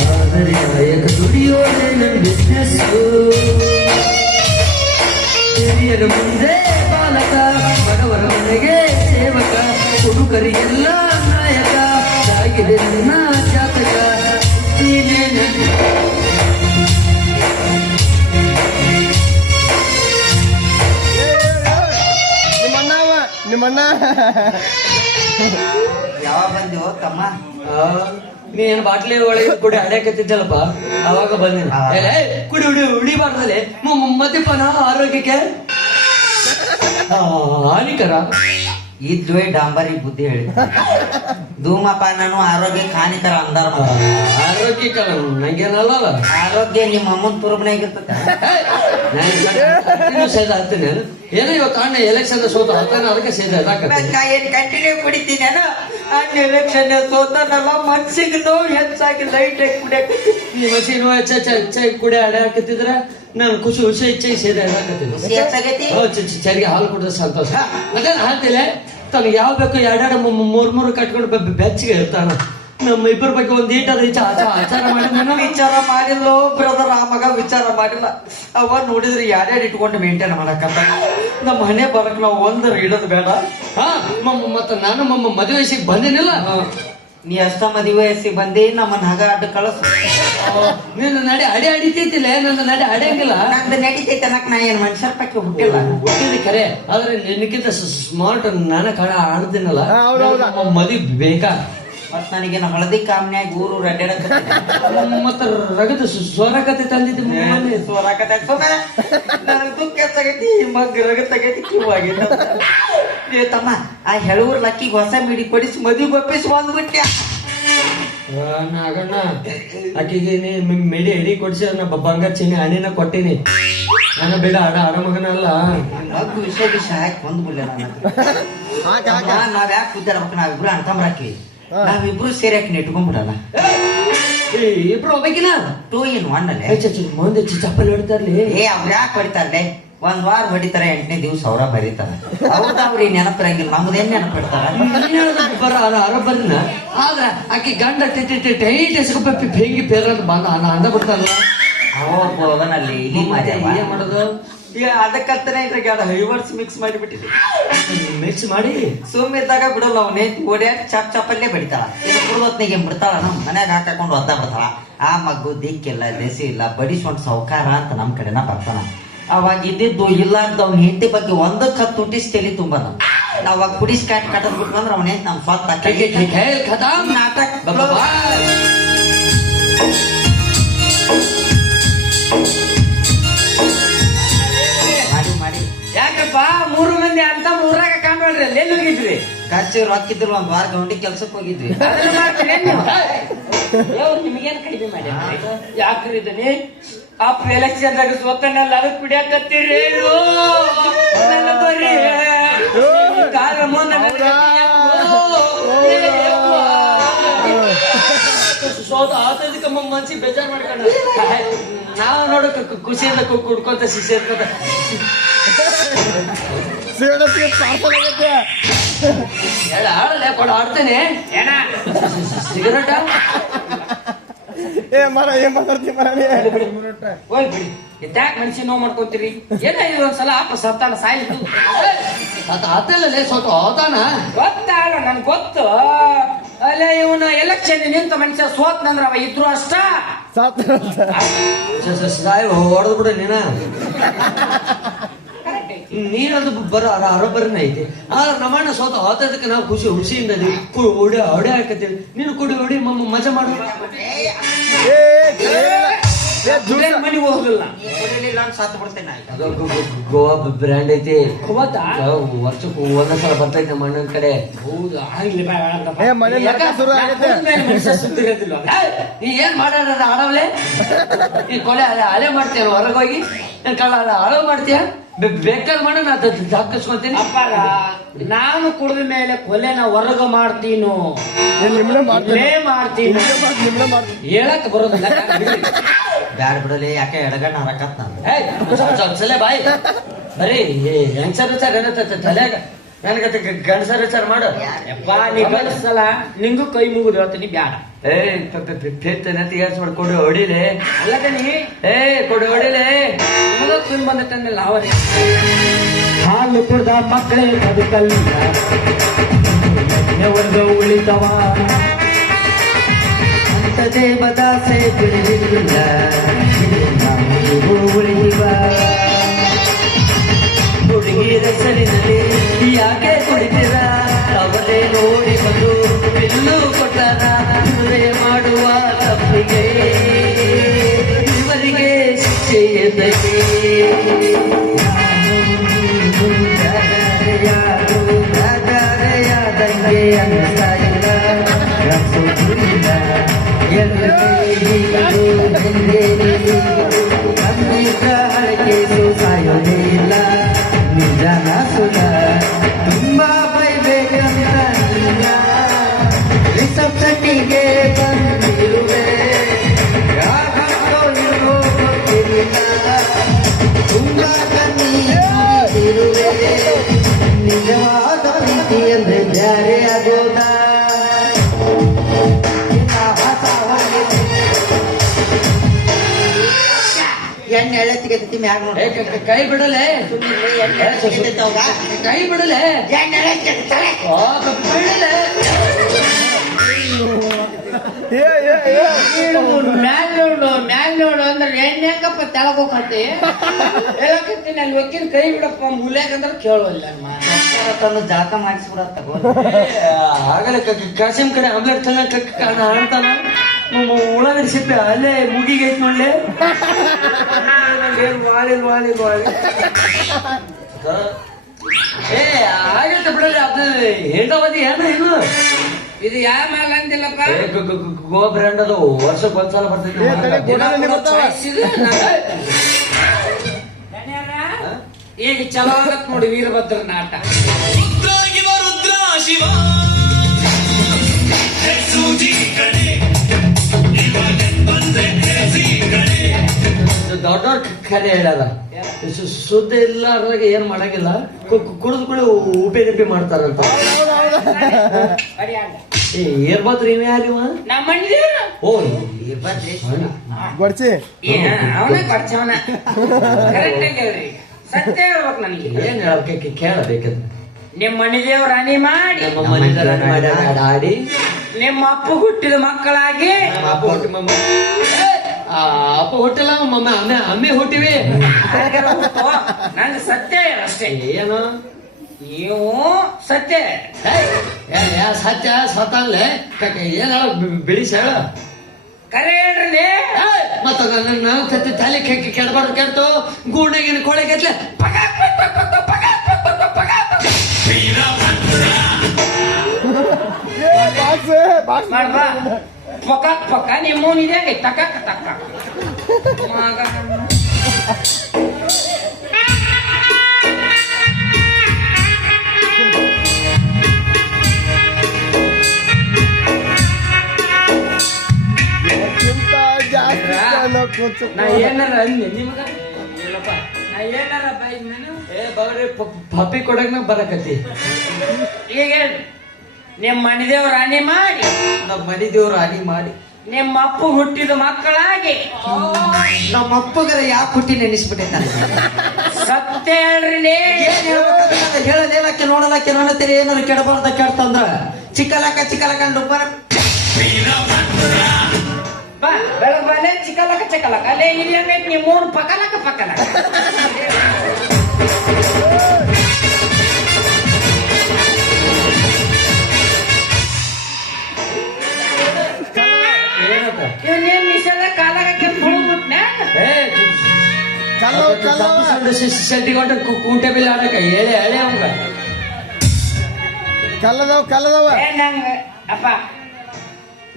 ಆದರೆ ನಾಯಕ ದುಡಿಯೋದೇ ನನ್ನ ಬಿಸ್ನೆಸ್ಸು. ಹಿರಿಯರ ಮುಂದೆ ಬಾಲಕ, ಬಡವರ ಮನೆಗೆ ಸೇವಕ, ಹುಡುಗರಿಗೆಲ್ಲ ನಾಯಕ, ಸಾಗಿದೆ ನನ್ನ ಜಾತಕ. ನೀನೇ ನನ್ನ ನಿಮ್ಮಣ್ಣ ಯಾವಾಗ ಬಂದಿವೋ ತಮ್ಮ? ನೀನ್ ಬಾಟ್ಲಿ ಒಳಗೆ ಕುಡಿ ಅಡ್ಯಾಕತ್ತಿದ್ದಲ್ಲಪ್ಪ, ಅವಾಗ ಬಂದಿನ. ಕುಡಿ ಉಡಿಬಾರ್ದಲೆ ಮದ್ಯಪಾನ ಆರೋಗ್ಯಕ್ಕೆ ಹಾನಿಕರ. ಇದ್ವೇ ಡಾಂಬರಿ ಬುದ್ಧಿ ಹೇಳಿ. ಧೂಮಪಾನನು ಆರೋಗ್ಯಕ್ಕೆ ಹಾನಿಕರ ಅಂದಾರ. ಆರೋಗ್ಯಕರ ನಂಗೇನಲ್ಲ. ಆರೋಗ್ಯ ನಿಮ್ಮ ಅಮ್ಮನ ತುರುಬನಾಗ ಇರ್ತದೆ. ಸೇದಾಗ್ತೀನಿ ಏನೋ ಇವತ್ತು ಅಣ್ಣ ಎಲೆಕ್ಷನ್ ಸೋತ ಆಗ್ತಾನೆ, ಅದಕ್ಕೆ ಸೇದ ಏನ್ ಕಂಟಿನ್ಯೂ ಕುಡಿತೀನಿ ನಾನು. ಅಣ್ಣ ಎಲೆಕ್ಷನ್ ಸೋತಾನಲ್ಲ, ಮನ್ಸಿಗೆ ನೋವು ಹೆಚ್ಚಾಗಿ ಲೈಟ್ ಆಗಿ ಕುಡಿಯಕ್ಕೆ. ಈ ಮಸಿ ನೋವು ಹೆಚ್ಚಾಗಿ ಕುಡಿ ಅಡ್ಯಾಕತ್ತಿದ್ರ ನಾನು ಖುಷಿ ಹೆಚ್ಚಾಗಿ ಸೇದ ಅಡ್ಯಾಕತ್ತೀನಿ. ಚರಿಗೆ ಹಾಲು ಕುಡಿದ್ರೆ ಸಂತೋಷ. ಅದೇನು ಹಾಕ್ತಿಲ್ಲ, ತನಗೆ ಯಾವ ಬೇಕು ಎರಡೆರಡು ಮೂರು ಕಟ್ಕೊಂಡು ಬೆಚ್ಚಗೆ ಇರ್ತಾನ. ನಮ್ಮ ಇಬ್ಬರ ಬಗ್ಗೆ ಒಂದ್ ಈಟಾದ ಆಚಾರ ಮಾಡಿ ವಿಚಾರ ಮಾಡಿಲ್ಲೋ ಬ್ರದರ್. ಆ ಮಗ ವಿಚಾರ ಮಾಡಿಲ್ಲ. ಅವ ನೋಡಿದ್ರೆ ಯಾರ್ಯಾರು ಇಟ್ಕೊಂಡು ಮೇಂಟೈನ್ ಮಾಡಕಂತ. ನಮ್ಮ ಮನೆ ಬರಕ್ ನಾವು ಒಂದರ ಇಡೋದು ಬೇಡ. ಮತ್ತ ನಾನು ಮದುವೆ ವಯಸ್ಸಿಗೆ ಬಂದೇನಿಲ್ಲ. ನೀ ಅಷ್ಟ ಮದುವೆ ವಯಸ್ಸಿಗೆ ಬಂದಿ, ನಮ್ಮನ್ನ ಹಗ ಅಡ್ಡ ಕಳಸು. ನಿನ್ನ ನಡೆ ಅಡೆ ಅಡಿತೈತಿಲ್ಲ, ನನ್ನ ನಡೆ ಅಡೆಯಂಗಿಲ್ಲ. ನಂದು ನಡೀತೈತೆ ಅನ್ನಕ್ ನಾ ಏನ್ ಮನುಷ್ಯರ ಪಕ್ಕೆ ಹುಟ್ಟಿಲ್ಲ. ಹುಟ್ಟಿದ ಕರೆ, ಆದ್ರೆ ನಿನ್ನಕ್ಕಿಂತ ಸ್ಮಾರ್ಟ್ ನಾನ ಕಾಣ ಆಡ್ತೀನಲ್ಲ. ಮದುವೆ ಬೇಕಾ? ಮತ್ ನನಗೇನು ಹಳದಿ ಕಾಮನ್ಯಾಗ ಊರು ಅಡ್ಡಾಡಕ ಮತ್ತ ರಗದ ಸ್ವರಕತೆ ತಂದಿದ್ದೆ. ಸ್ವರಾಕತೆ ನನಗೆ ದುಃಖ ಹೆಚ್ಚಾಗೈತಿ. ಮಗ್ ರಗತ್ತಾಗೈತಿ, ಕಿವಾಗೈತಿ. ತಮ್ಮ ಆ ಹೆಳೂರ್ ಲಕ್ಕಿಗೆ ಹೊಸ ಮಿಡಿ ಕೊಡಿಸಿ ಮದುವೆ ಒಪ್ಪಿಸಿ ಬಂದ್ಬಿಟ್ಟ್ಯಾ. ನಾಗಣ್ಣ ಆಕಿಗೆ ಮೆಡಿ ಎಡಿ ಕೊಡ್ಸಿ ಬಂಗಾರ ಚಿನ್ನಿ ಹಣ್ಣಿನ ಕೊಟ್ಟಿನಿ. ನನ್ನ ಬೇಡ ಆಡ ಮಗನಲ್ಲ. ಮಗು ವಿಷಯ ಹಾಕಿ ಬಂದ್ಬಿಡ್ಲ. ನಾವ್ ಯಾಕೆ ಕೂತಾಡ್ಬೇಕು? ನಾವಿಬ್ರು ಅಣ್ತಂಬ್ರಾಕಿ, ನಾವಿಬ್ರು ಸೇರಿ ಹಾಕಿ ನೆಟ್ಕೊಂಡ್ಬಿಡಲ್ಲ. ಇಬ್ರು ಹೋಗ್ಬೇಕಿನ 2 in 1 ಅಲ್ಲೇ. ಮುಂದೆ ಚಪ್ಪಲಿ ಹೊಡಿತಾರ್ಲಿ. ಅವ್ರ ಯಾಕೆ ಹೊಡಿತಾರಲ್ಲೇ? ಒಂದ್ ವಾರ ಹೊಡಿತಾರ, 8ನೇ ದಿವ್ಸ ಅವ್ರ ಬರೀತಾರ. ಅವ್ರಿಗೆ ನೆನಪಿರಂಗಿಲ್ಲ, ನಮ್ದೇನ್ ನೆನಪಿಡ್ತಾರ? ಬರನ ಆದ್ರ ಆಕಿ ಗಂಡ ಹೆಂಗಿ ಪೇರಂತ ಬಂದ ಅಂದ ಬಿಡ್ತಾರಲ್ಲ. ಅವನಲ್ಲಿ ಇಲ್ಲಿ ಏನ್ ಮಾಡೋದು? ಈಗ ಅದಕ್ಕಂತಾನೆ ಇದ್ರಾಗ ಹೈವರ್ಸ್ ಮಿಕ್ಸ್ ಮಾಡಿಬಿಟ್ಟಿದ್ವಿ. ಮಿಕ್ಸ್ ಮಾಡಿ ಸುಮ್ಮಿದ್ದಾಗ ಬಿಡಲ್ಲ. ಅವನೇ ಓಡ್ಯಾಕ ಚಪ್ಪಲ್ಲೇ ಬಡಿತಾಳ. ಇದು ಕುಡ್ದೊತ್ನಿಗೆ ಬಿಡ್ತಾಳ, ನಮ್ ಮನ್ಯಾಗ ಹಾಕೊಂಡು ಒದ್ದ ಬಿಡ್ತಾಳ. ಆ ಮಗು ದಿಕ್ಕಿಲ್ಲ, ದೆಸಿ ಇಲ್ಲ, ಬಡಿಸ್ಕೊಂಡ್ ಸೌಕಾರ ಅಂತ ನಮ್ ಕಡೆನ ಬರ್ತಾನ. ಅವಾಗ ಇದ್ದಿದ್ದು ಇಲ್ಲಾರ್ದ ಅವ್ನ ಹೆಂಡತಿ ಬಗ್ಗೆ ಒಂದಕ್ಕೆ 10 ತುಟಿಸ್ ತಲಿ ತುಂಬದ. ಅವಾಗ ಕುಡಿಸ್ ಕಾಟ್ ಕಟ್ಟದ್ ಬಿಟ್ಕೊಂಡ್ರೆ ಅವನೇ ನಮ್ ಸ್ವತ್ತ ನಾಟಕ. ಯಾಕಪ್ಪ 3 ಮಂದಿ ಅಂತ ಮೂರಾಗ ಕಾಣ್ಬೇಡ್ರಿ, ಎಲ್ಲಿ ಹೋಗಿದ್ವಿ? ಖರ್ಚು ರೊಕ್ಕಿದ್ರು ಒಂದ್ ವಾರ ಗೌಂಡಿ ಕೆಲ್ಸಕ್ಕೆ ಹೋಗಿದ್ವಿ. ನಿಮಗೇನ್ ಕಡಿಮೆ ಮಾಡಿ ಯಾಕ್ರಿ ಇದೀನಿ? ಅಪ್ಪ ಎಲೆಕ್ಷನ್ದಾಗ ಸ್ವತನೆಲ್ಲ ಅದಕ್ಕೆ ಕುಡಿಯಾಕತ್ತೀರಿ. ಬರ್ರಿ ಕಾಲ ಸೋತ ಆತದಕ್ಕೆ ಮನ್ಸಿಗೆ ಬೇಜಾರ್ ಮಾಡ್ಕೊಂಡ. ನಾವು ನೋಡಕ್ ಖುಷಿಯಿಂದ ಕುಡ್ಕೊಂತ ಶಿಶೆ ಇರ್ಕೊಂತ ಆಡಲ್ಲ ಕೊಡ ಆಡ್ತೇನೆ. ಏನ ಸಿಗರೇಟ ಹೋಗ್ಬಿಡಿ. ಇದ್ಯಾಕೆ ಮನುಷ್ಯ ನೋವು ಮಾಡ್ಕೊಂತೀರಿ? ಏನ ಇದು ಒಂದ್ಸಲ ಅಪ್ಪ ಸತ್ತಾನ ಸಾಯ್ತು. ಆತಲ್ಲ ಸ್ವಲ್ಪ ಹೋತಾನ ಗೊತ್ತಾಗ ನನ್ ಗೊತ್ತು. ಅಲ್ಲೇ ಇವನು ಎಲೆಕ್ಷನ್ ನಿಂತ ಮನುಷ್ಯ ಸೋತ್ನಂದ್ರ ಅವ ಇದ್ರು ಅಷ್ಟ ಸಾಯಿ ಹೊಡೆದ್ ಬಿಡ. ನೀನದು ಅರೋಬರನೇ ಐತಿ. ಆದ್ರೆ ನಮ್ಮಣ್ಣ ಸೋತ ಹೋತದಕ್ಕೆ ನಾವು ಖುಷಿಯಿಂದ ಹೊಡೆ ಹಾಕತ್ತೀವಿ. ನೀನು ಕುಡಿ ಹೊಡಿ ಮಜಾ ಮಾಡು. ಮನೆಗೆ ಹೋಗ್ಲಿಲ್ಲ, ಸತ್ತು ಬಿಡ್ತೇನೆ. ಗೋವಾ ಬ್ರ್ಯಾಂಡ್ ಐತಿ. ಗೊತ್ತಾ? ವರ್ಷಕ್ಕೂ ಒಂದೊಂದ್ಸಲ ಬರ್ತೈತಿ ನಮ್ಮ ಅಣ್ಣನ ಕಡೆ. ಹೌದು ಆಗ್ಲಿ ನೀ ಏನ್ ಮಾಡಾರ ಆಡವಲೆ? ಈ ಕೊಲೆ ಹಳೆ ಮಾಡ್ತೀಯ ಹೊರಗೋಗಿ ಕಳ್ಳ ಹಳವ್ ಮಾಡ್ತೀಯ. ಬೇಕಾದ್ ಮಾಡ ನಾ ಹಾಕಿಸ್ಕೊಂತೀನಿ. ಅಪ್ಪಾರ ನಾನು ಕುಡಿದ ಮೇಲೆ ಕೊಲೆನ ಹೊರಗ ಮಾಡ್ತೀನೋ ಮಾಡ್ತೀನಿ ಹೇಳಕ್ ಬರೋದಿಲ್ಲ. ಬ್ಯಾಡ ಬಿಡಲಿ, ಯಾಕೆ ಎಡಗಣ್ಣ ಹರಕತ್ ನಾನು ಸಲ ಬಾಯ್ ಬರೀ ಹೆಂಗ್ಸರ್ ತಲೆಯಾಗ ನನಗತ್ತೆ ಗಂಡಸರ ವಿಚಾರ ಮಾಡು. ಯಪ್ಪ ನೀ ಗಂಡಸಲ್ಲ ನಿಂಗೂ ಕೈ ಮುಗಿದು ಹೇಳ್ತೀನಿ ಬ್ಯಾಡ. ಏ ಫೇತ್ ಏರ್ಸ್ ಮಾಡ್ಕೊಂಡು ಹೊಡಿಲೆ. ಅಲ್ಲ ಕಣಿ, ಏ ಕೊಡು ಹೊಡಿಲೆ. ನಿಮಗ ಕುನ್ ಬಂದೈತಂದಿಲ್ಲ ಅವರೇ. ಹಾಲು ಕುಡ್ದ ಮಕ್ಕಳೇ ಬದುಕಲ್ಲ, ಒಂದು ಉಳಿತವ ಅಂತದೇ ಬದಾಸೆ ಬಿಡಲಿಲ್ಲ, ಉಳಿಯುವ ಹುಡುಗಿರ ಸರಿನಲ್ಲಿ ಯಾಕೆ ಕುಡಿತೀರ? ಅವರೇ ನೋಡಿ ಬಂದು ಬಿಲ್ಲು ಕೊಟ್ಟಾರ, ಮದುವೆ ಮಾಡುವ ತಪ್ಪಿಗೆ ಇವರಿಗೆ ಶಿಕ್ಷೆ ಎದಕ್ಕೆ? ಯಾದಂಗೆ ಅನ್ನಿಸ್ತಾ ಇಲ್ಲ, ಹಳಕೆ ಸಾಯೋದೇ ಇಲ್ಲ, ನಿಜನ ಸುಧ ತುಂಬಾ ಬೈಬೇಕಂತ ರಿಸೆಪ್ಷನ್ನಿಗೆ ಬಂದಿರುವೆ, ಯಾಕೋ ಇರೋ ಗೊತ್ತಿಲ್ಲ, ತುಂಬಾ ಕಣ್ಣೀರುವೆ, ನಿಜವಾದ ಪ್ರೀತಿ ಅಂದ್ರೆ ಬ್ಯಾರೆ ಆಗೋದ? ಎಣ್ಣೆ ಎಳೆತಿಗೆ ಮ್ಯಾಗ ನೋಡಿ, ಕೈ ಬಿಡಲೆ, ಕೈ ಬಿಡಲೆ, ಮ್ಯಾಲ್ ನೋಡು ಮ್ಯಾಲ್ ನೋಡು ಅಂದ್ರೆ ಎಣ್ಣೆಕಪ್ಪ ತೆಳಗೋಕತ್ತಿ ಹೇಳಕತ್ತೀನಿ. ಅಲ್ಲಿ ಒಕ್ಕಿನ ಕೈ ಬಿಡಪ್ಪ ಮುಲ್ಯಾಕಂದ್ರೆ ಕೇಳುವಲ್ಲ ತಂದು ಜಾಕ ಮಾಡಿಸ್ಬಿಡತ್ತ. ಆಗಲೇ ಕಾಸಿಂ ಕಡೆ ಆಮ್ಲೆಟ್ ಅಂತಾನ ಉಳ್ಳಾಗಡ್ಡಿ ಸಿಪ್ಪೆ ಅಲ್ಲೇ ಮುಗಿಗೆ ಐತ್ ನೋಡ್ಲೆ. ಏ ಆಗತ್ತೆ ಬಿಡಲಿ, ಅದು ಹೇಳ್ದವದಿ ಏನು ಇನ್ನು ಇದು ಯಾವ ಮ್ಯಾಲ ಅಂದಿಲ್ಲಪ್ಪ. ಗೋ ಬ್ರ್ಯಾಂಡ್ ಅದು ವರ್ಷಕ್ಕೆ ಒಂದ್ಸಲ ಬರ್ತೈತಿ. ಈಗ ಚಲೋ ಆಗತ್ ನೋಡಿ ವೀರಭದ್ರ ನಾಟ. ದೊಡ್ಡವ್ರ ಖರೆ ಹೇಳ್ಯಾರ, ಸುದ್ದಿ ಇಲ್ಲ ಅದ್ರಾಗ ಏನ್ ಮಾಡಂಗಿಲ್ಲ, ಕುಡಿದು ಕೂಡ ಉಪಿ ಮಾಡ್ತಾರಂತ. ಏರ್ಬಾದ್ರಿ ಇವ ಯಾರಿವ? ನಮ್ಮ ಓ ಗೊಡ್ಸಿ ಅವನ ಕೊಡ್ಸವನ ಕರೆಕ್ಟ್ ಹೇಳ್ರಿ. ಸತ್ಯ ಹೇಳ್ಬೇಕು ನನಗೆ. ಏನ್ ಹೇಳಕ್ಕೆ ಕೇಳಬೇಕಂತ. ನಿಮ್ಮ ಮನೆದೇವ್ ರಾಣಿ ಮಾಡಿ, ನಮ್ಮ ಮನೆ ಆಡಿ, ನಿಮ್ಮ ಅಪ್ಪ ಹುಟ್ಟಿದ ಮಕ್ಕಳಾಗಿ, ಅಪ್ಪ ಹುಟ್ಟಿಲ್ಲ ಅಮ್ಮೆ ಹುಟ್ಟಿವಿ. ನಂಗೆ ಸತ್ಯ ಅಷ್ಟೇ. ಏನು ನೀವು ಸತ್ಯ ಸತ್ಯ ಸತ್ತಲ್ಲೇ ಏನ ಬಿಳಿಸ ಹೇಳ ಕರೆ ಹೇಳ್ರಿ. ಮತ್ತ ನಾವು ತಲೆ ಕೆಡಬಾರ್ದು, ಕೆಡ್ತು ಗೂಡಿನ ಕೋಳೆ ಕೆತ್ಲೆ ಮಾಡ್ಬಾ ಪೊಕ ಪೊಕ ನಿಮ್ಮೋನಿದೆ ತಕ್ಕ ತಕ್ಕ ಮಗ. ನಾ ಏನಾರ ಅಂದೆ ನಿಮಗ? ನಾ ಏನಾರ ಬೈ ನಾನು ಬಗ್ರಿ ಪಪ್ಪಿ ಕೊಡಕ್ ಬರಕತಿ. ಈಗ ನಿಮ್ಮ ಮನೆದೇವ್ ರಾಣಿ ಮಾಡಿ, ನಮ್ಮ ಮನಿದೇವ್ರು ರಾಣಿ ಮಾಡಿ, ನಿಮ್ಮ ಅಪ್ಪ ಹುಟ್ಟಿದ ಮಕ್ಕಳಾಗಿ, ನಮ್ಮ ಅಪ್ಪಗರ ಯಾಕೆ ಹುಟ್ಟಿ ನೆನೆಸ್ಬಿಟ್ಟೈತಾನೆ. ಸತ್ಯ ಹೇಳ್ರಿ. ಹೇಳಲೇಲಕ್ಕೆ ನೋಡಲಕ್ಕೆ ನೋಡತ್ತೀರಿ, ಏನಾರು ಕೆಡಬಾರ್ದ ಕೆಡ್ತಂದ್ರ ಚಿಕ್ಕಲಕ್ಕ ಬರ ಬಾ ಬೆಳಗ್ ಬಾಲೆ ಚಿಕ್ಕಲಕ್ಕ ಅಲ್ಲೇ ಹಿರಿಯಬೇಕು. ನಿಮ್ಮ ಮೂರು ಪಕ್ಕಲಕ್ಕ ಇವನ್ನೇನ್ ವಿಷಯ ಕಾಲಾಗ ಶೆಟ್ಟಿಗೊಂಡ ಕೂಟೆ ಬಿಲ್ ಆಡಕ ಹೇಳಿ ಹೇಳಿ ಅವಂಗ ಕಲ್ಲದವ ನಂಗೆ ಅಪ್ಪ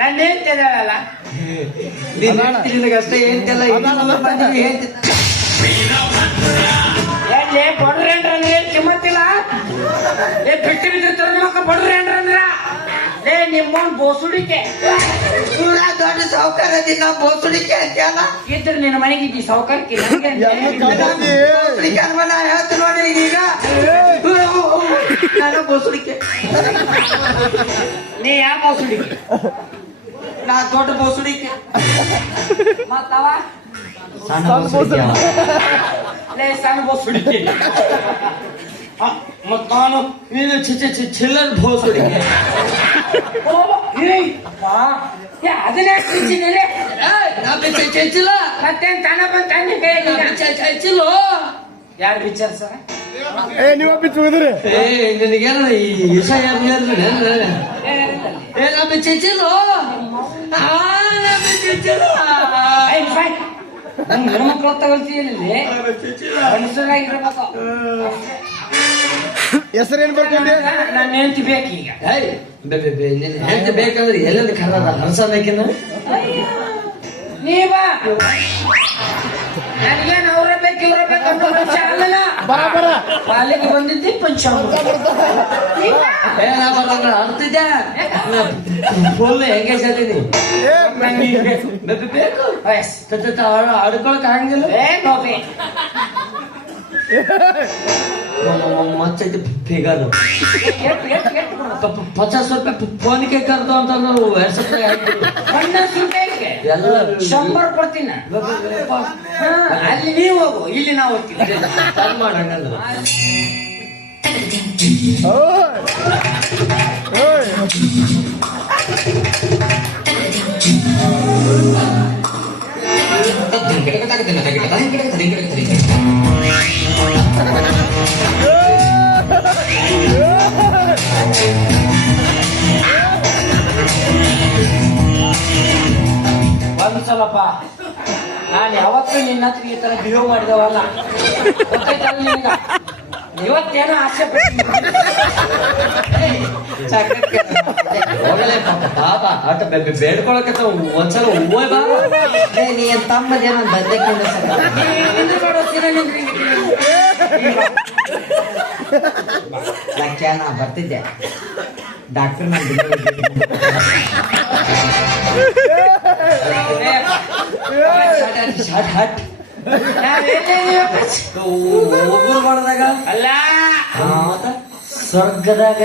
ನಂದೇನ್ ತಿಳಲ್ಲ ಅಷ್ಟೇ ಹೇಳ್ತಿಲ್ಲ. ಎಲ್ಲಿ ಬಡ್ರೇನ್ರ ಕಿಮ್ಮತ್ತಿಲ್ಲ. ಬಿಟ್ಟು ಬಿದ್ದಿರ್ತಾರ ನಿಮ್ಮಕ್ಕ ಬಡ್ರೇನ್ರ. ನಿಮ್ಮನ್ ಬೋಸುಡಿಕೆ ದೊಡ್ಡ ಸೌಕರ್ಯದಿ ನಾ ಬೋಸುಡಿಕೆ ಅಂತೆಲ್ಲ ಇದ್ರ ನಿನ್ನ ಮನೆಗೆ ಇದ್ದಿ ಸೌಕರ್ಯಕ್ಕೆ ಹೇಳ್ತು ನೋಡಿ ಈಗ ನಾನು ಬೋಸುಡಿಕೆ. ನೀ ಯಾವ ಬಾಸುಡಿ ನಾ ದೊಡ್ಡ ಬೋಸುಡಿಕೆ. ಮತ್ತವ ಸಣ್ಣ ಬೋಸುಡಿಕೆ ಅವ. ಲೇ ಸಣ್ಣ ಬಾಸುಡಿ ಮತ್ ನಾನು ನೀನು ಚಿಲ್ಲರ್ ಬೋಸುಡಿಕೆ. ಅದನ್ನೇ ತಿಂಚಿನಿಲ್ಲ ನಾ ಚೈಚಿಲ್ಲ ಮತ್ತೇನ್ ತನ ಬಂತ ಚೈಚಿಲ್ಲೋ. ಯಾರು ವಿಚಾರಿಸ್ತಾರ ನೀವ ಬಿಚ್ಚ ಹೋಗಿದ್ರಿ ಏ ನಿನಗೇನ ಇಸ ಯಾರು ಏ ನಾ ಚೈಚಿಲ್ಲೋ. ಹೆಣ್ಮಕ್ಳು ತಗೊಳ್ತೀಯಲ್ಲಿ ಮನುಷ್ಯರಾಗಿರ್ಬೇಕು. ಹೆಸರೇನ್ ಬರ್ಕೊಂಡೆ ನಾನು ಹೆಂಡತಿ ಬೇಕೀಗ. ಹೆಂತ ಬೇಕಂದ್ರೆ ಎಲ್ಲೆಂದ ಕರ್ನಾಡ ಹರಸಬೇಕಿನ್ನ ನೀವ ನನಗೇನು ಅವ್ರ ಬೇಕು ಇವ್ರ ಬೇಕು ಅನ್ನೋ ಮನುಷ್ಯ ಅಲ್ಲಲ್ಲ. ಬರ ಪಾಲಿಗೆ ಬಂದಿದ್ದೆ ಪಂಚಾಮೃತ. ಅರ್ತಿದ್ದೆ ಫುಲ್ ಎಂಗೇಜ್ ಅದೀನಿ ಬೇಕು ಆಡ್ಕೊಳಕ್ ಆಗಂಗಿಲ್ಲ. ಮಚ್ಚೈತಿ ಫಿಗರ್ 50 ರೂಪಾಯಿ ಫೋನ್ಗೆ ಕರ್ದು ಅಂತ ನಾವು 200 ರೂಪಾಯಿ ಎಲ್ಲ 100 ಕೊಡ್ತೀನಿ. ಅಲ್ಲಿ ನೀವು ಹೋಗು, ಇಲ್ಲಿ ನಾವು ಹೋಗ್ತೀವಿ. ಮಾಡಂಗಂದ್ರೆ ಒಂದ್ಸಲಪ್ಪ ನಾನು ಯಾವತ್ತೂ ನಿನ್ನ ಹತ್ರ ಈ ತರ ಬಿಹೇವ್ ಮಾಡಿದವಲ್ಲ. ಗೊತ್ತಾಯ್ತಲ್ಲ ನಿನ್ಗ? ಇವತ್ತೇನೋ ಆಸೆ ಹೋಗಲೇ ಪಾಪ ಆಟ ಬೇಡ್ಕೊಳಕತ್ತ ಒಂದ್ಸಲ ಹೋಯ್ ಬಾ. ನೀ ಏನ್ ತಮ್ಮದೇನೋ ಬಂದಕ್ಕಿಂತ ಲಕ್ಷ್ಯಾನ ಬರ್ತಿದ್ದೆ ಡಾಕ್ಟರ್ ಶಾರ್ಟ್ ಹಟ್ ಒಬ್ಬರು ಮಾಡಿದಾಗ ಅಲ್ಲ ಮತ್ತ ಸ್ವರ್ಗದಾಗ